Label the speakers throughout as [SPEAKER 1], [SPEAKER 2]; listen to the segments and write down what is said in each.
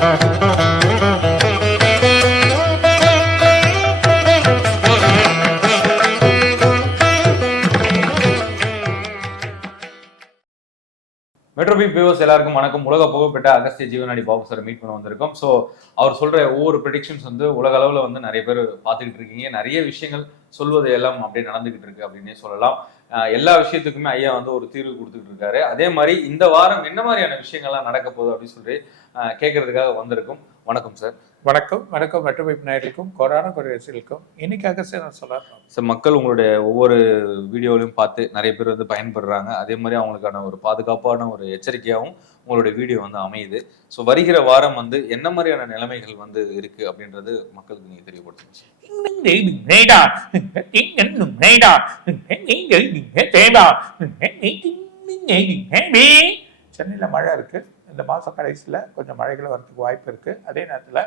[SPEAKER 1] மெட்ரோபி viewers எல்லாருக்கும் வணக்கம். உலக புகழ்பெற்ற அகஸ்திய ஜீவனாடி பாபு சார் மீட் பண்ண வந்திருக்கோம். ஸோ அவர் சொல்ற ஒவ்வொரு ப்ரெடிக்ஷன்ஸ் வந்து உலக அளவில் வந்து நிறைய பேர் பார்த்துக்கிட்டு இருக்கீங்க. நிறைய விஷயங்கள் சொல்வது எல்லாம் அப்படியே நடந்துகிட்டு இருக்கு அப்படின்னே சொல்லலாம். எல்லா விஷயத்துக்குமே ஐயா வந்து ஒரு தீர்வு கொடுத்துட்டு இருக்காரு. அதே மாதிரி இந்த வாரம் என்ன மாதிரியான விஷயங்கள்லாம் நடக்க போகுது அப்படின்னு சொல்லி கேட்கறதுக்காக வந்திருக்கும். வணக்கம் சார்.
[SPEAKER 2] வணக்கம். வணக்கம். மெட்ரோபைப் நாயருக்கும் கொரோனா குறைவசிலுக்கும் இன்னைக்கு அகஸ்தியன் சொல்லலாம்
[SPEAKER 1] சார் மக்கள் உங்களுடைய ஒவ்வொரு வீடியோலையும் பார்த்து நிறைய பேர் வந்து பயன்படுறாங்க. அதே மாதிரி அவங்களுக்கான ஒரு பாதுகாப்பான ஒரு எச்சரிக்கையாகவும் உங்களுடைய வீடியோ வந்து அமையுது. ஸோ வருகிற வாரம் வந்து என்ன மாதிரியான நிலைமைகள் வந்து இருக்கு அப்படின்றது மக்களுக்கு நீங்க தெரியப்படுத்துங்க. சார்
[SPEAKER 2] சென்னையில் மழை இருக்கு. இந்த மாதம் கடைசியில் கொஞ்சம் மழைகள் வரதுக்கு வாய்ப்பு இருக்குது அதே நேரத்தில்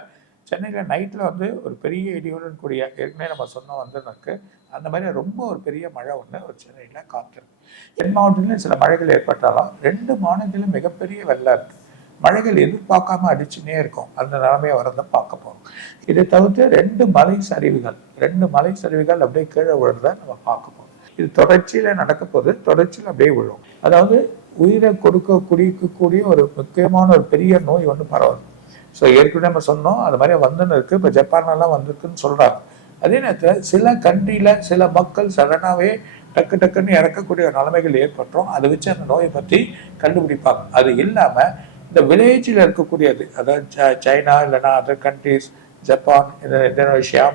[SPEAKER 2] சென்னையில் நைட்டில் வந்து ஒரு பெரிய இடியுடன் கூடிய ஏற்கனவே நம்ம சொன்ன வந்து இருக்கு அந்த மாதிரி ரொம்ப ஒரு பெரிய மழை ஒன்று ஒரு சென்னையில் காத்திருக்கு. தென் மாவட்டத்திலும் சில மழைகள் ஏற்பட்டாலும் ரெண்டு மாநிலத்திலும் மிகப்பெரிய வெள்ளம் இருக்குது மழைகள் எதிர்பார்க்காம அடிச்சுனே இருக்கும். அந்த நிலைமையை வரதை பார்க்க போகிறோம் இதை தவிர்த்து ரெண்டு மலை சரிவுகள் ரெண்டு மலை சரிவுகள் அப்படியே கீழே விழுறத நம்ம பார்க்க போகிறோம் இது தொடர்ச்சியில் நடக்க போது தொடர்ச்சியில் அப்படியே விழும். அதாவது உயிரை கொடுக்க குடிக்கக்கூடிய ஒரு முக்கியமான ஒரு பெரிய நோய் ஒன்று பரவாது ஸோ ஏற்கனவே நம்ம சொன்னோம் அது மாதிரி வந்துன்னு இருக்குது இப்போ ஜப்பான்லாம் வந்திருக்குன்னு சொல்கிறாங்க அதே நேரத்தில் சில கண்ட்ரியில் சில மக்கள் சடனாகவே டக்கு டக்குன்னு இறக்கக்கூடிய நிலைமைகள் ஏற்பட்டுரும் அதை வச்சு அந்த நோயை பற்றி கண்டுபிடிப்பாங்க. அது இல்லாமல் இந்த வில்லேஜில் இருக்கக்கூடியது அதாவது ச- சைனா இல்லைன்னா அதர் கண்ட்ரிஸ் ஜப்பான் இந்தோனேஷியா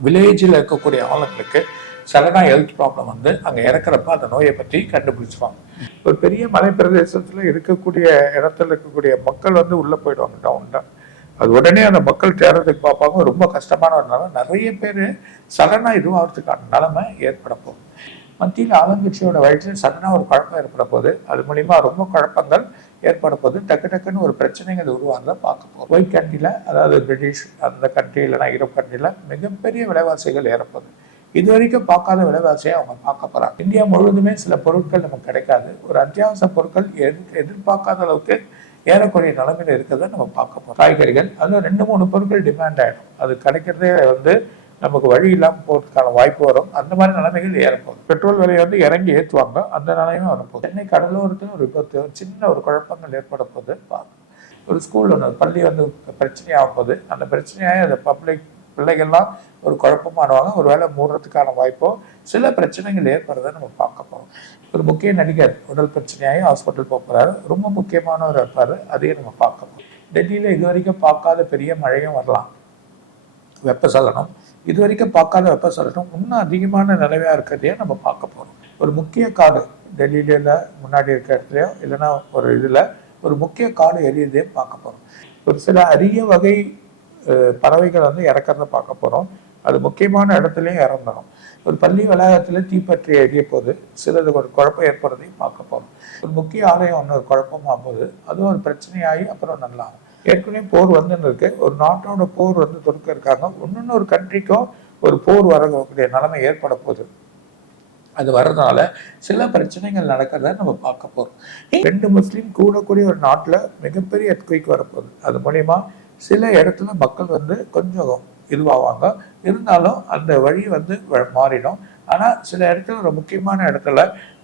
[SPEAKER 2] வில்லேஜில் இருக்கக்கூடிய ஆளுங்களுக்கு சடனாக ஹெல்த் ப்ராப்ளம் வந்து அங்கே இறக்குறப்ப அந்த நோயை பற்றி கண்டுபிடிச்சிருவாங்க ஒரு பெரிய மலை பிரதேசத்தில் இருக்கக்கூடிய இடத்துல இருக்கக்கூடிய மக்கள் வந்து உள்ளே போயிடுவாங்க டவுனில் அது உடனே அந்த மக்கள் தேடுறதுக்கு பார்ப்பாங்க. ரொம்ப கஷ்டமான ஒரு நிலமை. நிறைய பேர் சடனாக இதுவாகிறதுக்கான நிலைமை ஏற்பட மத்தியில் ஆளுங்கட்சியோட வயிற்றில் சடனாக ஒரு குழப்பம் ஏற்பட போகுது. அது மூலிமா ரொம்ப குழப்பங்கள் ஏற்பட போது டக்கு டக்குன்னு ஒரு பிரச்சனைகள் உருவாகிறத பார்க்க போகும் ஒயிட் கண்ட்ரியில் அதாவது பிரிட்டிஷ் அந்த கண்ட்ரி இல்லைனா யூரோப் கண்ட்ரியில் மிகப்பெரிய விலைவாசிகள் ஏறப்போகுது. இது வரைக்கும் பார்க்காத விலைவாசியை அவங்க பார்க்க போகிறாங்க இந்தியா முழுவதுமே சில பொருட்கள் நமக்கு கிடைக்காது. ஒரு அத்தியாவசிய பொருட்கள் எதிர் எதிர்பார்க்காத அளவுக்கு ஏறக்கூடிய நிலைமையில் இருக்கிறத நம்ம பார்க்க போகிறோம் காய்கறிகள் அதில் ரெண்டு மூணு பொருட்கள் டிமாண்ட் ஆகிடும் அது கிடைக்கிறதே வந்து நமக்கு வழி இல்லாமல் போகிறதுக்கான வாய்ப்பு வரும். அந்த மாதிரி நிலைமைகள் ஏறப்போகுது. பெட்ரோல் விலையை வந்து இறங்கி ஏற்றுவாங்க. அந்த நிலைமையும் வரப்போகுது. சென்னை கடலோரத்தில் ஒரு விபத்து ஒரு சின்ன ஒரு குழப்பங்கள் ஏற்பட போகுது. பார்க்கணும் ஒரு ஸ்கூல் ஒன்று பள்ளி வந்து பிரச்சனையாகும் போது அந்த பிரச்சனையாக அந்த பப்ளிக் பிள்ளைகள்லாம் ஒரு குழப்பமானவாங்க. ஒரு வேளை மூடுறதுக்கான வாய்ப்போ சில பிரச்சனைகள் ஏற்படுறதை நம்ம பார்க்க போகிறோம் ஒரு முக்கிய நடிகர் உடல் பிரச்சனையாகி ஹாஸ்பிட்டல் போக போகிறாரு ரொம்ப முக்கியமானவர் இருப்பார். அதையும் நம்ம பார்க்க போகிறோம் டெல்லியில் இது வரைக்கும் பார்க்காத பெரிய மழையும் வரலாம். வெப்பசலனம் இது வரைக்கும் பார்க்காத வெப்பசலனம் இன்னும் அதிகமான நிலவையாக இருக்கிறதையும் நம்ம பார்க்க போகிறோம் ஒரு முக்கிய காடு டெல்லியில முன்னாடி இருக்க இடத்துலையோ இல்லைன்னா ஒரு இதில் ஒரு முக்கிய காடு எரியதையும் பார்க்க போகிறோம் ஒரு சில அரிய வகை பறவைகள் வந்து இறக்கறத பார்க்க போகிறோம் அது முக்கியமான இடத்துலையும் இறந்துடும் ஒரு பள்ளி வளாகத்தில் தீப்பற்றி எரிய போது சிலது ஒரு குழப்பம் ஏற்படுறதையும் பார்க்க போகிறோம் ஒரு முக்கிய ஆலயம் ஒன்று ஒரு குழப்பமாக போகுது. அதுவும் ஒரு பிரச்சனையாகி அப்புறம் நல்லா ஏற்கனவே போர் வந்துன்னு இருக்கு. ஒரு நாட்டோட போர் வந்து தொடுக்க இருக்காங்க. இன்னொன்று ஒரு கண்ட்ரிக்கும் ஒரு போர் வரக்கூடிய நிலைமை ஏற்பட போகுது. அது வர்றதுனால சில பிரச்சனைகள் நடக்கிறத நம்ம பார்க்க போறோம். ரெண்டு முஸ்லீம் கூடக்கூடிய ஒரு நாட்டில் மிகப்பெரிய எத்குவிக் வரப்போகுது அது மூலியமா சில இடத்துல மக்கள் வந்து கொஞ்சம் இதுவாவாங்க. இருந்தாலும் அந்த வழி வந்து மாறிடும். ஆனால் சில இடத்துல ஒரு முக்கியமான இடத்துல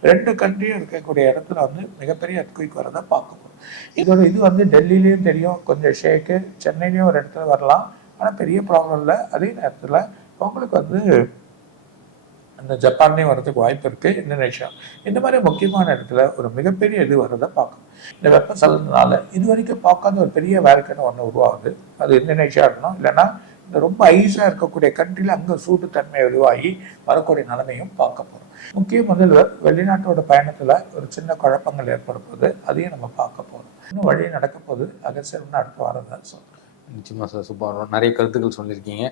[SPEAKER 2] ரெண்டு கண்ட்ரியும் இருக்கக்கூடிய இடத்துல வந்து மிகப்பெரிய எர்த்குயிக் வரதை பார்க்கணும். இதோட இது வந்து டெல்லியிலையும் தெரியும். கொஞ்சம் ஷேக்கு. சென்னையிலையும் ஒரு இடத்துல வரலாம். ஆனால் பெரிய ப்ராப்ளம் இல்லை. அதே நேரத்தில் உங்களுக்கு வந்து அந்த ஜப்பான்லேயும் வரதுக்கு வாய்ப்பு இருக்குது இந்தோனேஷியா. இந்த மாதிரி முக்கியமான இடத்துல ஒரு மிகப்பெரிய இது வர்றதை பார்க்கணும். இந்த வெப்பசலனால இது வரைக்கும் பார்க்காத ஒரு பெரிய வேல்கன் ஒன்று உருவாகுது. அது இந்தோனேஷியா இருக்கணும். இல்லைன்னா இந்த ரொம்ப ஐஸாக இருக்கக்கூடிய கண்ட்ரியில் அங்கே சூட்டுத்தன்மை உருவாகி வரக்கூடிய நிலைமையும் பார்க்க போகிறோம் முக்கிய முதல்வர் வெளிநாட்டோட பயணத்தில் ஒரு சின்ன குழப்பங்கள் ஏற்படும் போது அதையும் நம்ம பார்க்க போகிறோம் இன்னும் வழி நடக்க போது அகசியம் அடுத்து வாரம் தான் சொல்கிறோம்
[SPEAKER 1] நிச்சயமா சார் சூப்பர் நிறைய கருத்துக்கள் சொல்லியிருக்கீங்க.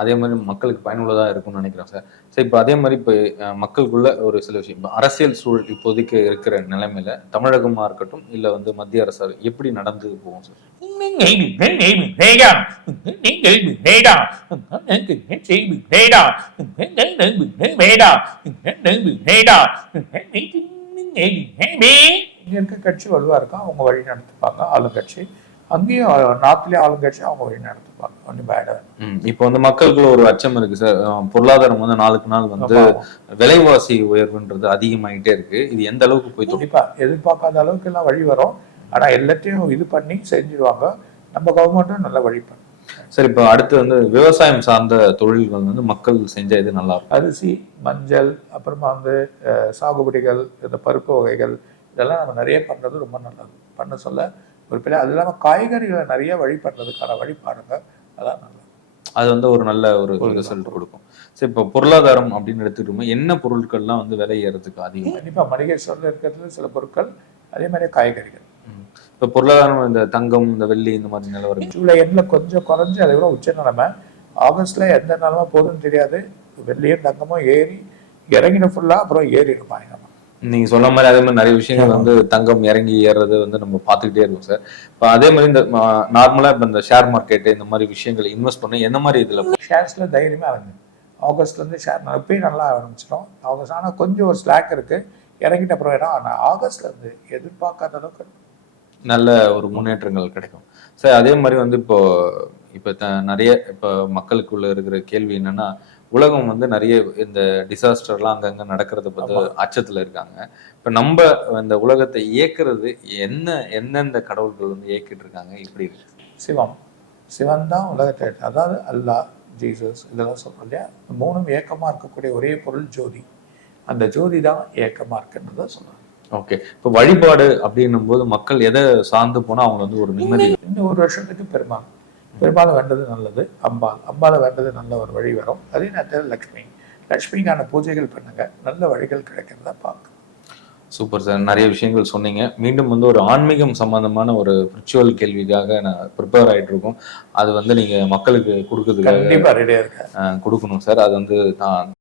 [SPEAKER 1] அதே மாதிரி மக்களுக்கு பயனுள்ளதா இருக்கும்னு நினைக்கிறேன் சார். சார் இப்போ அதே மாதிரி இப்போ மக்களுக்குள்ள ஒரு சில விஷயம். இப்போ அரசியல் சூழல் இப்போதைக்கு இருக்கிற நிலைமையில தமிழகமா இருக்கட்டும் இல்லை வந்து மத்திய அரசு எப்படி நடந்து போகும் சார்?
[SPEAKER 2] இங்க இருக்க கட்சி வலுவா இருக்கும் அவங்க வழி நடத்துப்பாங்க ஆளுங்கட்சி. அங்கேயும் நார்த்லேயே ஆளுங்கட்சி அவங்க வழி நடத்துப்பாங்க. ஒன்றும் பேடாக
[SPEAKER 1] இப்போ வந்து மக்களுக்குள்ள ஒரு அச்சம் இருக்கு சார். பொருளாதாரம் வந்து நாளுக்கு நாள் வந்து விலைவாசி உயர்வுன்றது அதிகமாயிட்டே இருக்கு. இது எந்த அளவுக்கு போய்
[SPEAKER 2] கண்டிப்பா. எதிர்பார்க்காத அளவுக்கு எல்லாம் வழி வரும். ஆனா எல்லாத்தையும் இது பண்ணி செஞ்சிருவாங்க. நம்ம கவர்மெண்ட்டும் நல்ல வழி பண்ணும்
[SPEAKER 1] சார் இப்போ அடுத்து வந்து விவசாயம் சார்ந்த தொழில்கள் வந்து மக்கள் செஞ்சா இது நல்லா இருக்கும்.
[SPEAKER 2] அரிசி மஞ்சள் அப்புறமா வந்து சாகுபடிகள் இந்த பருப்பு வகைகள் இதெல்லாம் நம்ம நிறைய பண்றது ரொம்ப நல்லது. பண்ண சொல்ல ஒரு பிள்ளை. அது இல்லாமல் காய்கறிகளை நிறைய வழி பண்ணுறதுக்கான வழி பாருங்க அதான் நல்லது.
[SPEAKER 1] அது வந்து ஒரு நல்ல ஒரு ரிசல்ட் கொடுக்கும். சரி இப்போ பொருளாதாரம் அப்படின்னு எடுத்துக்கிட்டோம் என்ன பொருட்கள்லாம் வந்து விலை ஏறதுக்கு அதிகம்?
[SPEAKER 2] கண்டிப்பா மளிகை ஸ்டோர்ல இருக்கிறது சில பொருட்கள் அதே மாதிரி காய்கறிகள்.
[SPEAKER 1] இப்போ பொருளாதாரம் இந்த தங்கம் இந்த வெள்ளி இந்த மாதிரி நிலவரம்
[SPEAKER 2] ஜூலை எண்ணில் கொஞ்சம் குறைஞ்சு அதை விட உச்ச நிலைமை. ஆகஸ்ட்ல எந்த நிலமை போகுதுன்னு தெரியாது. வெள்ளியும் தங்கமும் ஏறி இறங்கின ஃபுல்லா அப்புறம் ஏறிடும் பயங்கரமா
[SPEAKER 1] நீங்க சொன்ன மாதிரி அதே மாதிரி நிறைய விஷயங்கள் வந்து தங்கம் இறங்கி ஏறுறது வந்து நம்ம பார்த்துக்கிட்டே இருக்கோம் சார். இப்போ அதே மாதிரி இந்த நார்மலா இப்போ இந்த ஷேர் மார்க்கெட் இந்த மாதிரி விஷயங்கள் இன்வெஸ்ட் பண்ண எந்த மாதிரி இதுல
[SPEAKER 2] ஷேர்ஸ்ல தைரியமா இறங்கு. ஆகஸ்ட்ல இருந்து ஷேர் இப்பயும் நல்லா ஆரம்பிச்சிடும் ஆகஸ்ட் ஆனா கொஞ்சம் ஒரு ஸ்லாக் இருக்கு. இறங்கிட்ட அப்புறம் ஏன்னா ஆனா ஆகஸ்ட்ல இருந்து எதிர்பார்க்காத அளவுக்கு
[SPEAKER 1] நல்ல ஒரு முன்னேற்றங்கள் கிடைக்கும். சார் அதே மாதிரி வந்து இப்போ இப்போ த- நிறைய இப்போ மக்களுக்குள்ள இருக்கிற கேள்வி என்னன்னா உலகம் வந்து நிறைய இந்த டிசாஸ்டர்லாம் அங்கங்க நடக்கிறத பத்தி அச்சத்துல இருக்காங்க. இப்போ நம்ம இந்த உலகத்தை இயக்குறது என்ன எந்தெந்த கடவுள்கள் வந்து இயக்கிட்டு இருக்காங்க? இப்படி இருக்கு.
[SPEAKER 2] சிவம். சிவன் தான் உலகத்தை அதாவது அல்லாஹ் ஜீசஸ் இதெல்லாம் சொல்றோம் இல்லையா? மூணும் ஏக்கமா இருக்கக்கூடிய ஒரே பொருள் ஜோதி. அந்த ஜோதி தான் ஏக்கமா இருக்குன்றத சொல்றாங்க.
[SPEAKER 1] ஓகே. இப்போ வழிபாடு அப்படின்னும் போது மக்கள் எதை சார்ந்து போனா அவங்க வந்து ஒரு நிம்மதி
[SPEAKER 2] இன்னும் ஒரு வருஷத்துக்கு பெருமாள். பெருமாளை வேண்டது நல்லது அம்பாள். அம்பாளை வேண்டது நல்ல ஒரு வழி வரும். அதே நேரத்தில் லக்ஷ்மி. லக்ஷ்மிக்கான பூஜைகள் பண்ணுங்க. நல்ல வழிகள் கிடைக்கிறத பார்க்க
[SPEAKER 1] சூப்பர் சார் நிறைய விஷயங்கள் சொன்னீங்க. மீண்டும் வந்து ஒரு ஆன்மீகம் சம்பந்தமான ஒரு விர்ச்சுவல் கேள்விக்காக நான் ப்ரிப்பேர் ஆயிட்டு இருக்கோம். அது வந்து நீங்க மக்களுக்கு கொடுக்கறதுக்காக
[SPEAKER 2] கண்டிப்பா ரெடியா இருக்க
[SPEAKER 1] அஹ், கொடுக்கணும் சார் அது வந்து நான்